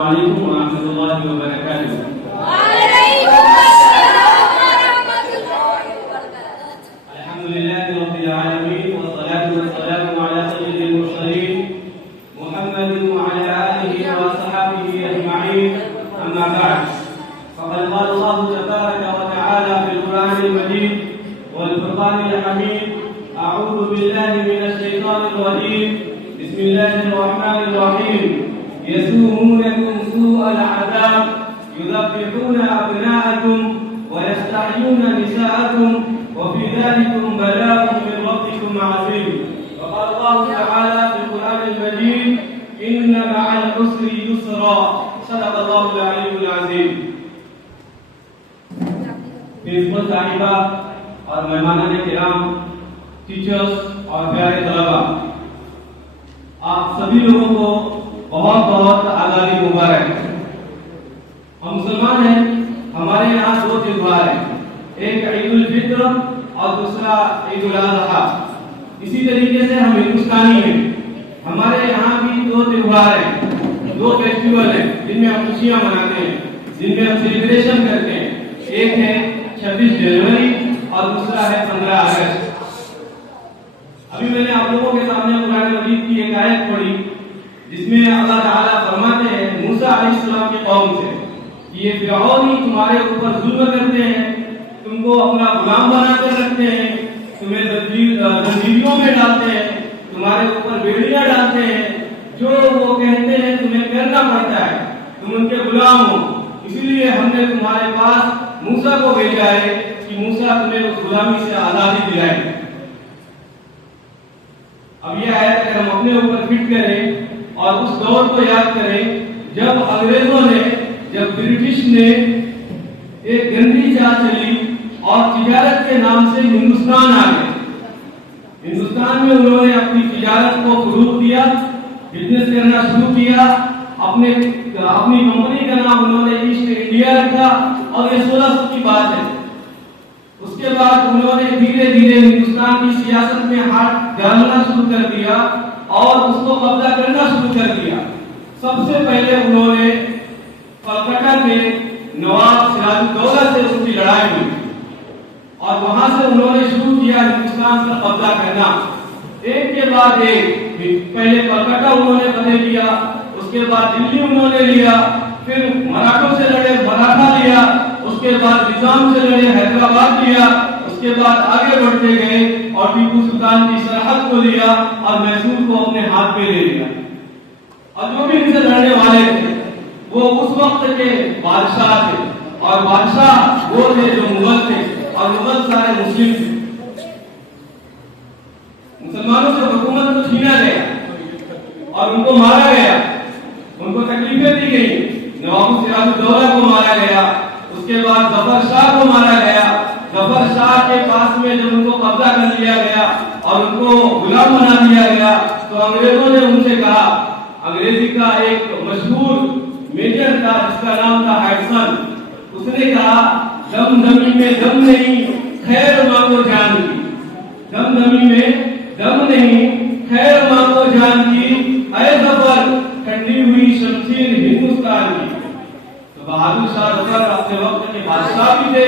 عليكم ورحمة الله وبركاته. وعليكم السلام ورحمة الله وبركاته. الحمد لله رب العالمين والصلاة والسلام على سيد المرسلين محمد وعلى آله وصحبه أجمعين. أما بعد، فقد قال الله تبارك وتعالى في القرآن المجيد والفرقان الحميد: أعوذ بالله من الشيطان الرجيم. بسم الله الرحمن الرحيم. يسومونكم سوء العذاب يذبحون أبناءكم ويستحيون نساءكم وفي ذلكم بلاء من ربكم عظيم. وقال الله تعالى في القرآن المجيد: إن مع العسر يسرا. صدق الله العلي العظيم. प्रिंसिपल साहिबा और मेहमानान किराम, टीचर्स और प्यारे तलबा, आप सभी लोगों को बहुत बहुत आज़ादी मुबारक। हम मुसलमान हैं, हमारे यहाँ दो त्योहार हैं, एक ईद उल फित्र और दूसरा ईद उल अज़हा। इसी तरीके से हम हिंदुस्तानी हैं, हमारे यहाँ भी दो त्योहार हैं, दो फेस्टिवल हैं जिनमें हम खुशियाँ मनाते हैं, जिनमें हम सेलिब्रेशन करते हैं। एक है 26 जनवरी और दूसरा है 15 अगस्त। अभी मैंने आप लोगों के सामने कुरान मजीद की एक आयत पढ़ी जिसमें अल्लाह ताला फरमाते हैं मूसा अलैहिस्सलाम की कौम से कि ये फिरौन ही तुम्हारे ऊपर जुल्म करते हैं, तुमको अपना गुलाम बनाकर रखते हैं, तुम्हें जंजीरों में डालते हैं, तुम्हारे ऊपर बेड़ियां डालते हैं, जो वो कहते हैं तुम्हें करना पड़ता है, तुम उनके गुलाम हो। इसलिए हमने तुम्हारे पास मूसा को भेजा है कि मूसा तुम्हें उस गुलामी से आजादी दिलाए। अब यह आयत अगर हम अपने ऊपर फिट करें और उस दौर को याद करें जब अंग्रेजों ने, जब ब्रिटिश ने एक गंदी चाल चली और तिजारत के नाम से हिंदुस्तान आ गए। हिंदुस्तान में उन्होंने अपनी तिजारत को फरोग दिया, बिजनेस करना शुरू किया, अपनी कंपनी का नाम उन्होंने ईस्ट इंडिया रखा और ये 1600 की बात है। उसके बाद उन्होंने धीरे धीरे हिंदुस्तान की सियासत में हाथ डालना शुरू कर दिया और उसको कब्जा करना शुरू कर दिया। सबसे पहले उन्होंने कलकत्ता में नवाब सिराजुद्दौला से उसकी लड़ाई हुई और वहां से उन्होंने शुरू किया हिंदुस्तान पर कब्जा करना। एक के बाद एक, पहले कलकत्ता उन्होंने फतेह किया, उसके बाद दिल्ली उन्होंने लिया, फिर मराठों से लड़े, मराठा लिया, उसके बाद निजाम से लड़े, हैदराबाद लिया, उसके बाद आगे बढ़ते गए और टीपू सुल्तान की सरहद को लिया और मैसूर को अपने हाथ में ले लिया। और जो भी इनसे लड़ने वाले थे वो उस वक्त के बादशाह थे और बादशाह वो थे जो मुगल थे और मुगल सारे मुस्लिम थे। मुसलमानों से हुकूमत को छीना गया और उनको मारा गया, उनको तकलीफें दी गई। नवाब सिराजुद्दौला को मारा गया, उसके बाद जफर शाह को मारा गया। जफर शाह के पास में जब उनको कब्जा कर लिया गया और उनको गुलाम बना दिया गया तो अंग्रेजों ने उनसे कहा, अंग्रेजी का एक मशहूर मेजर था जिसका नाम था हैडसन, उसने कहा दम दमी में दम नहीं, खैर मांगो जान की। दम दमी में दम नहीं, खैर मांगो जान की, ऐ जफर ठंडी हुई शमशीर हिंदुस्तान की। तो बहादुर शाह जफर अपने वक्त के बादशाह भी थे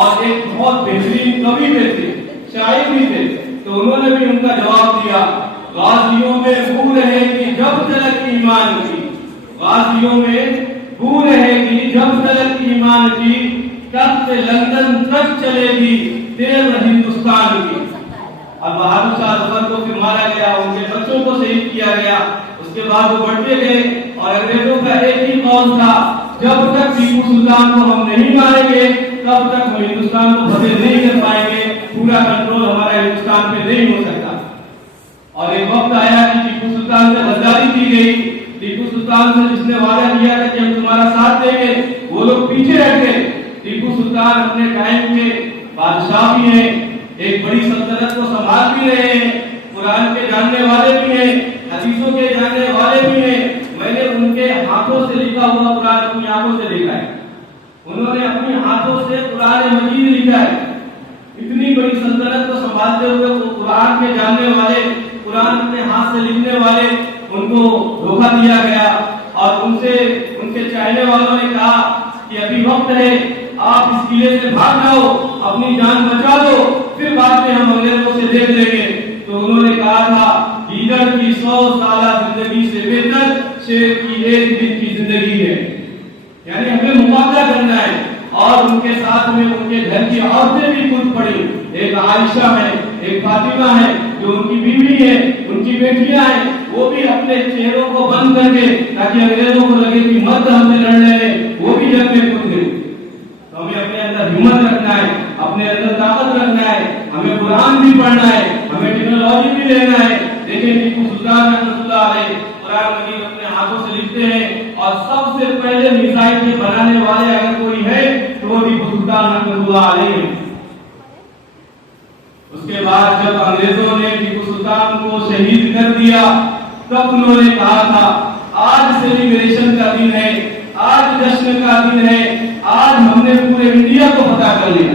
और एक बहुत बेहतरीन कवि भी थे, शायर भी थे। तो उन्होंने भी उनका जवाब दिया, गाजियों में बू रहेगी जब तलक ईमान की, गाजियों में बू रहेगी जब तलक ईमान की, कब से लंदन तक चलेगी तेज हिंदुस्तान की। अब बहादुर शाह जफर को फिर मारा गया, उनके बच्चों को शहीद किया गया। उसके बाद वो बढ़ते गए और अंग्रेजों का एक ही कौल था, जब तक टीपू सुल्तान को हम नहीं मारेंगे तब तक हम हिंदुस्तान को फतेह नहीं कर पाएंगे, पूरा कंट्रोल हमारा हिंदुस्तान पे नहीं हो सकता। और एक वक्त आया कि टीपू सुल्तान से गद्दारी की गई। टीपू सुल्तान से जिसने वादा किया था कि हम तुम्हारा साथ देंगे, वो लोग पीछे हट गए। टीपू सुल्तान अपने टाइम के बादशाह भी हैं, एक बड़ी सल्तनत को संभाल भी रहे हैं, कुरान के जानने वाले भी हैं, हदीसों के जानने वाले भी हैं। मैंने उनके हाथों से लिखा हुआ कुरान अपनी आंखों से देखा है, उन्होंने अपने हाथों से कुरान मजीद लिखा है। इतनी बड़ी सल्तनत को संभालते हुए वो कुरान के जानने वाले, कुरान अपने हाथ से लिखने वाले, उनको धोखा दिया गया और उनसे ان کے چاہنے والوں نے کہا کہ ابھی وقت ہے، آپ اس قلعے سے بھاگ جاؤ، اپنی جان بچا دو، پھر بعد میں ہم انگریزوں سے دیکھ لیں گے۔ تو انہوں نے کہا تھا گیدڑ کی 100 سالہ زندگی سے بہتر شیر کی ایک دن کی زندگی ہے، یعنی ہمیں مقابلہ کرنا ہے۔ اور ان کے ساتھ میں ان کے گھر کی عورتیں بھی کود پڑی، ایک عائشہ ہے، ایک فاطمہ ہے جو ان کی بیوی ہے، ان کی بیٹیاں ہیں، وہ بھی اپنے چہروں کو بند کر کے تاکہ انگریزوں کو لگے کہ مرد ہم سے لڑنے ہیں، وہ بھی جنگ میں کود گئے۔ تو ہمیں اپنے اندر ہمت رکھنا ہے، اپنے اندر طاقت رکھنا ہے، ہمیں قرآن بھی پڑھنا ہے، ہمیں ٹیکنالوجی بھی لینا ہے۔ دیکھیں ٹیپو سلطان رحمۃ اللہ علیہ قرآن مجید اپنے ہاتھوں سے لکھتے ہیں، اور سب سے پہلے میزائل کے بنانے والے اگر کوئی ہے تو وہ ٹیپو سلطان رحمۃ اللہ علیہ۔ اس کے بعد جب انگریزوں نے ٹیپو سلطان کو شہید کر دیا تب انہوں نے کہا تھا آج سیلیبریشن کا دن ہے، آج جشن کا دن ہے، آج ہم نے پورے انڈیا کو فتح کر لیا۔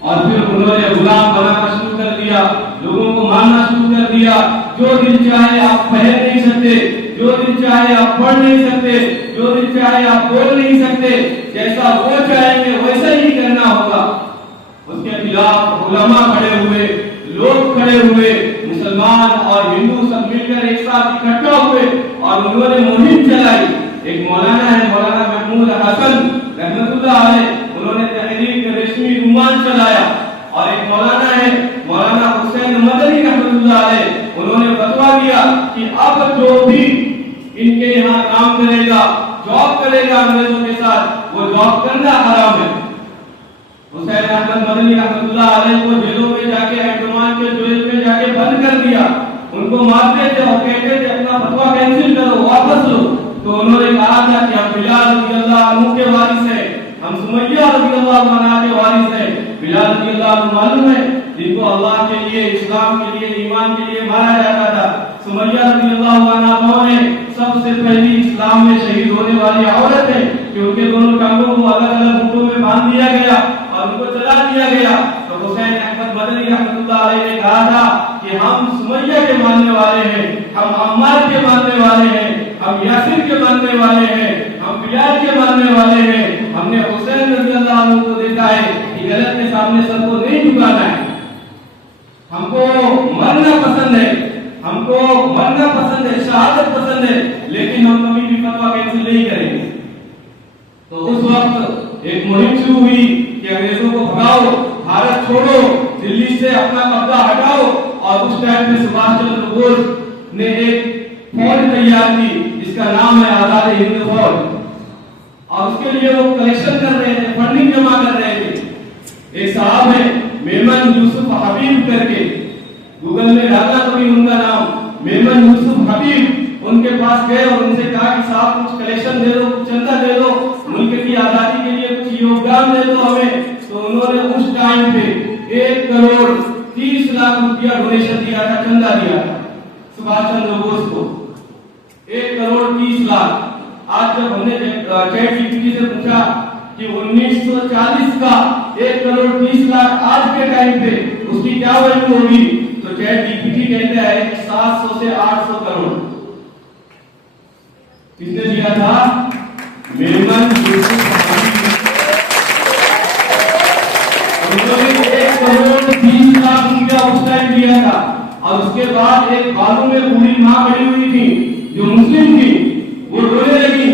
اور پھر انہوں نے غلام بنانا شروع کر دیا، لوگوں کو مارنا شروع کر دیا۔ جو دل چاہے آپ پہن نہیں سکتے، جو دل چاہے آپ پڑھ نہیں سکتے، جو دل چاہے آپ بول نہیں سکتے، جیسا وہ چاہیں گے ویسا ہی کرنا ہوگا۔ اس کے خلاف علماء کھڑے ہوئے، لوگ کھڑے ہوئے، مسلمان اور ہندو سب مل کر ایک ساتھ اکٹھا ہوئے اور انہوں نے مہم چلائی۔ ایک مولانا ہے مولانا محمود حسن رحمۃ اللہ علیہ، انہوں نے تحریک ریشمی رومان چلایا۔ اور ایک مولانا ہے مولانا حسین مدنی رحمۃ اللہ علیہ، انہوں نے فتویٰ دیا کہ اب جو بھی ان کے یہاں کام کرے گا، جاب کرے گا انگریزوں کے ساتھ، وہ جاب کرنا حرام ہے۔ حسین احمد مدنی رحمۃ اللہ علیہ کو جیلوں میں جا کے انڈمان کے جیل میں جا کے بند کر دیا، ان کو مارتے تھے اور کہتے تھے اپنا فتویٰ کینسل کرو، واپس لو۔ تو انہوں نے کہا تھا کہ ہم بلال رضی اللہ عنہ کے وارث ہیں، ہم سمیہ رضی اللہ عنہ کے وارث ہیں۔ بلال رضی اللہ عنہ معلوم ہے جن کو اللہ کے لیے، اسلام کے لیے، ایمان کے لیے مارا جاتا تھا۔ سمیہ رضی اللہ عنہ کون ہے؟ سب سے پہلی اسلام میں شہید ہونے والی عورت ہے کہ ان کے دونوں ٹانگوں کو الگ الگ گھوٹوں میں باندھ دیا گیا اور ان کو چلا دیا گیا۔ تو حسین احمد مدنی رحمۃ اللہ علیہ نے کہا تھا کہ ہم سمیہ کے ماننے والے ہیں، ہم عمار کے ماننے والے ہیں، ہم یاسر کے ماننے والے ہیں، ہم بلال کے ماننے والے ہیں۔ ہم نے حسین رضی اللہ عنہ کو دیکھا ہے کہ غلط کے سامنے سب کو نہیں جھکانا ہے، ہم کو مرنا پسند ہے، ہم کو مرنا پسند ہے، شہادت پسند ہے، لیکن ہم کبھی بھی فتویٰ کینسل نہیں کریں گے۔ تو اس وقت ایک مہم شروع ہوئی کہ انگریزوں کو بھگاؤ، بھارت چھوڑو، دلی سے اپنا قبضہ ہٹاؤ۔ اور اس ٹائم میں سبھاش چندر بوس نے ایک فوج تیار کی جس کا نام ہے آزاد ہند فوج، اور اس کے لیے وہ کلیکشن کر رہے تھے، فنڈنگ جمع کر رہے تھے۔ ایک صاحب ہے میمن یوسف حبیب کر کے، گوگل میں ڈالا کبھی ان کا نام، میمن یوسف حبیب، ان کے پاس گئے اور ان سے کہا کہ صاحب کچھ کلیکشن دے دو، کچھ چندہ دے دو، ملک کی آزادی کے لیے کچھ یوگدان دے دو ہمیں۔ تو انہوں نے اس ٹائم پہ 1,30,00,000 روپیہ ڈونیشن دیا تھا، چندہ دیا تھا سبھاش چندر بوس کو، 1,30,00,000۔ آج جب ہم نے چیٹ جی پی ٹی سے پوچھا کہ 1940 کا 1,30,00,000 آج کے ٹائم پہ اس کی کیا ویلیو ہوگی، تو چیٹ جی پی ٹی کہتا ہے کہ 700 سے 800 کروڑ۔ کس نے دیا تھا؟ میمن یوسف حبیب۔ انہوں نے 1,30,00,000 روپیہ اس ٹائم دیا تھا۔ اور اس کے بعد ایک بالوں میں بوڑھی ماں کھڑی ہوئی تھی جو مسلم تھی، وہ رونے لگی۔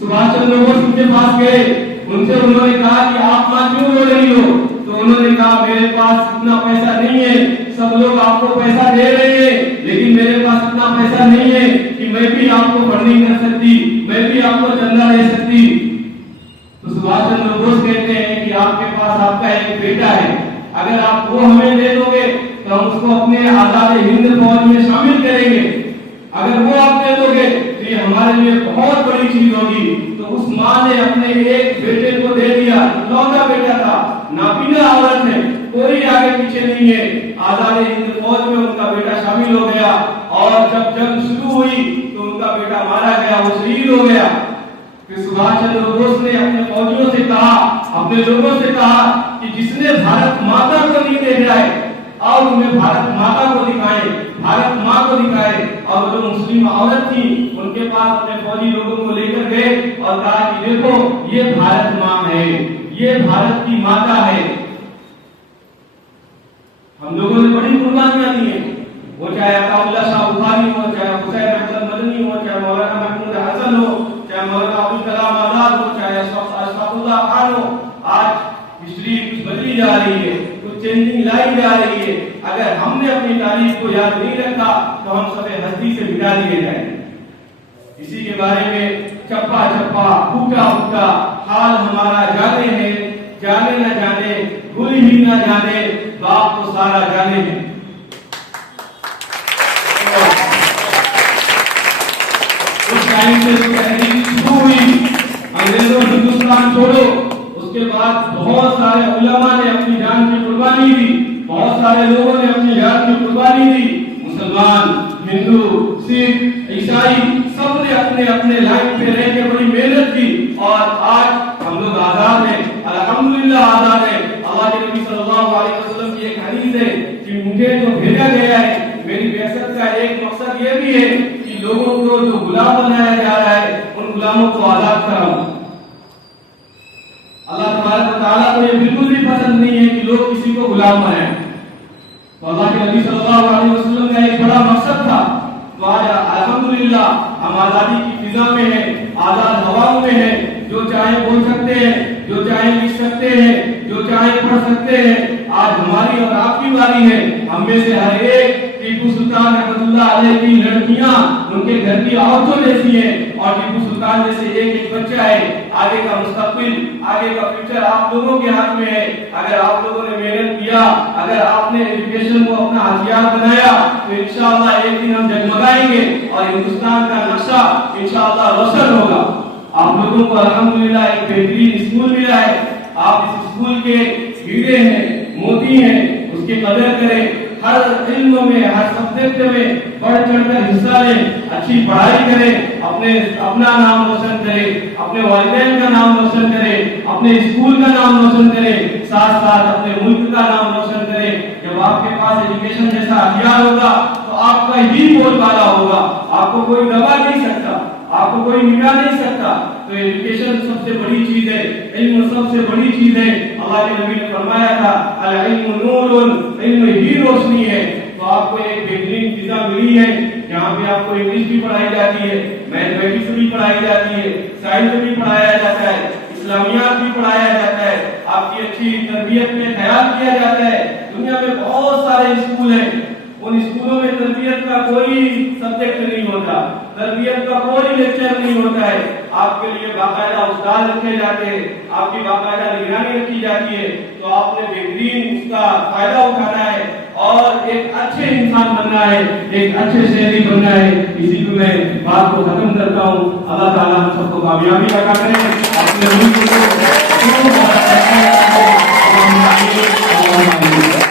سبھاش چندر بوس ان کے پاس گئے، ان سے انہوں نے کہا کہ آپ ماں کیوں رو رہی ہو؟ تو انہوں نے کہا میرے پاس اتنا پیسہ نہیں ہے، سب لوگ آپ کو پیسہ دے رہے ہیں لیکن میرے پاس اتنا پیسہ نہیں ہے کہ میں بھی آپ کو فنڈنگ کر سکتی، میں بھی آپ کو چندہ دے سکتی۔ تو سبھاش چندر بوس کہتے ہیں کہ آپ کے پاس آپ کا ایک بیٹا ہے، اگر آپ وہ ہمیں دے دو گے تو ہم اس کو اپنے آزاد ہند فوج میں شامل کریں گے، اگر وہ آپ دے دو گے تو یہ ہمارے لیے بہت بڑی چیز ہوگی۔ تو اس ماں نے اپنے ایک بیٹے کو دے دیا، اکلوتا بیٹا تھا، نابینا عورت ہے، کوئی آگے پیچھے نہیں ہے۔ آزاد ہند فوج میں ان کا بیٹا شامل ہو گیا، اور جب جنگ شروع ہوئی تو ان کا بیٹا مارا گیا، وہ شہید ہو گیا۔ پھر سبھاش چندر بوس نے اپنے فوجیوں سے کہا، اپنے لوگوں سے کہا کہ جس نے بھارت ماتا کو نہیں دیکھا ہے، और उन्हें भारत माता को दिखाएं, भारत माँ को दिखाएं। और जो मुस्लिम औरत थी उनके पास अपने फौजी लोगों को लेकर गए और कहा कि देखो ये भारत माँ है, ये भारत की माता है। हम लोगों ने बड़ी कुर्बानियां दी हैं, वो चाहे अताउल्लाह शाह बुखारी हो, चाहे हुसैन अहमद मदनी हो, चाहे मौलाना महमूद हसन हो, चाहे मौलाना अबुल कलाम आजाद हो, चाहे अशफाकुल्लाह खान हो। आज हिस्ट्री कुछ बदली जा रही है, कुछ चेंजिंग लाई जा रही है। अगर हमने अपनी तारीख को याद नहीं रखा तो हम सभी हस्ती से मिटा दिए जाएंगे। इसी के बारे में चप्पा चप्पा फूटा फूटा हाल हमारा जाने हैं, जाने न जाने भूल ही न जाने, बाप तो सारा जाने हैं। उस टाइम से जो तहरीक शुरू हुई, अंग्रेजों हिंदुस्तान छोड़ो, उसके बाद बहुत सारे उलमा ने अपनी जान की कुर्बानी दी, बहुत सारे लोगों ने अपनी जान की कुर्बानी दी। मुसलमान, हिंदू, सिख, ईसाई सब ने अपने अपने लाइन पे रह के बड़ी मेहनत की और आज हम लोग आजाद हैं, अल्हम्दुलिल्लाह आजाद हैं। अल्लाह के नबी सल्लल्लाहु अलैहि वसल्लम की एक हदीस है कि मुझे जो भेजा गया है, मेरी बिअसत का एक मकसद ये भी है कि लोगों को जो गुलाम बनाया जा रहा है उन गुलामों को आजाद कराऊं। अल्लाह तबारक व तआला को ये बिल्कुल भी पसंद नहीं है कि लोग किसी को गुलाम बनाएं। तो अल्लाह के नबी सल्लल्लाहु अलैहि वसल्लम का एक बड़ा मकसद था। तो आज अल्हम्दुलिल्लाह हम आजादी की फिजा में हैं, आजाद हवाओं में हैं, जो चाहे बोल सकते हैं, जो चाहे लिख सकते हैं, जो चाहे पढ़ सकते हैं। आज हमारी और आपकी बारी है। हम में से हर एक टीपू सुल्तान रहमतुल्लाह अलैह की लड़कियां उनके घर की औरतों जैसी हैं और टीपू सुल्तान जैसे एक एक बच्चा है। आगे का मुस्तकबिल, आगे का फ्यूचर आप लोगों के हाथ में है। अगर आप लोगों ने मेहनत किया, अगर आपने एजुकेशन को अपना हथियार बनाया तो इंशाअल्लाह एक दिन हम जगमगाएंगे और हिंदुस्तान का नक्शा इंशाअल्लाह रोशन होगा। आप लोगों को अल्हम्दुलिल्लाह एक बेहतरीन स्कूल मिला है। आप इस स्कूल के हीरे हैं, मोती हैं, उसकी कदर करें। हर इल्म में, हर सब्जेक्ट में बढ़ चढ़कर हिस्सा लें, अच्छी पढ़ाई करें, अपना नाम रोशन करें, अपने वालिदैन का नाम रोशन करें, अपने स्कूल का नाम रोशन करें, साथ साथ अपने मुल्क का नाम रोशन करें। जब आपके पास एजुकेशन जैसा हथियार होगा तो आपका ही बोलबाला होगा, आपको कोई दबा नहीं सकता, आपको कोई मिटा नहीं सकता। तो एजुकेशन सबसे बड़ी चीज है, इल्म सबसे बड़ी चीज है। अल्लाह के नबी ने फरमाया था अल इल्मु नूरुन, इल्म ही रोशनी है। तो आपको एक बेहतरीन फिजा मिली है जहाँ पे आपको इंग्लिश भी पढ़ाई जाती है, मैथमेटिक्स भी पढ़ाई जाती है, साइंस भी पढ़ाया जाता है, इस्लामियात भी पढ़ाया जाता है, आपकी अच्छी तरबियत में ख्याल किया जाता है। दुनिया में बहुत सारे स्कूल हैं, उन स्कूलों में तरबियत का कोई सब्जेक्ट नहीं होता, तरबियत का कोई लेक्चर नहीं होता है। आपके लिए बाकायदा उस्ताद रखे जाते हैं, आपकी बाकायदा निगरानी रखी जाती है। तो आपने बेहतरीन उसका फायदा उठाना है और एक अच्छे इंसान बनना है, एक अच्छे शहरी बनना है। इसी को मैं बात को खत्म करता हूँ। अल्लाह ताला हम सबको कामयाबी अता करे, अपने मुल्क को